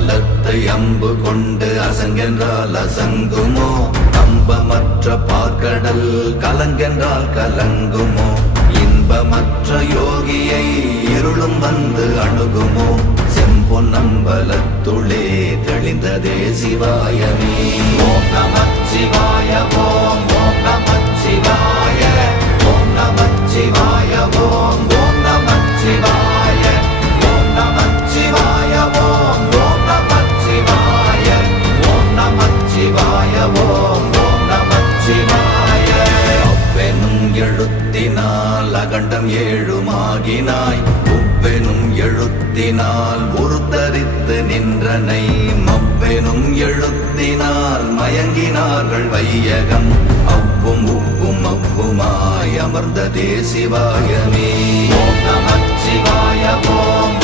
பலத்தை அம்பு கொண்டு அசங்கென்றால் அசங்குமோ? நம்பமற்ற பார்க்கடல் கலங்கென்றால் கலங்குமோ? இன்பமற்ற யோகியை இருளும் வந்து அணுகுமோ? செம்பொன்னம்பலத்துளே தெளிந்ததே சிவாயமே. ஓம் நமச்சிவாய ஓம் ஓம் நமச்சிவாய ஓம் நமச்சிவாய ஓம் ஓம் நமச்சிவாய ஓம் நமச்சிவாய ஓம் ஓம் நமச்சிவாய ஓம் நமச்சிவாய ஓம் ஓம் நமச்சிவாய. அவ்வெனும் எழுத்தினால் அகண்டம் ஏழுமாகினாய், உவ்வெனும் எழுத்தினால் உருத்தரித்து நின்றனை, மவ்வெனும் எழுத்தினால் மயங்கினார்கள் வையகம், அவ்வும் உவ்வும் அவ்வுமாய் அமர்ந்ததே சிவாயமே. ஓம் நமச்சிவாய ஓம்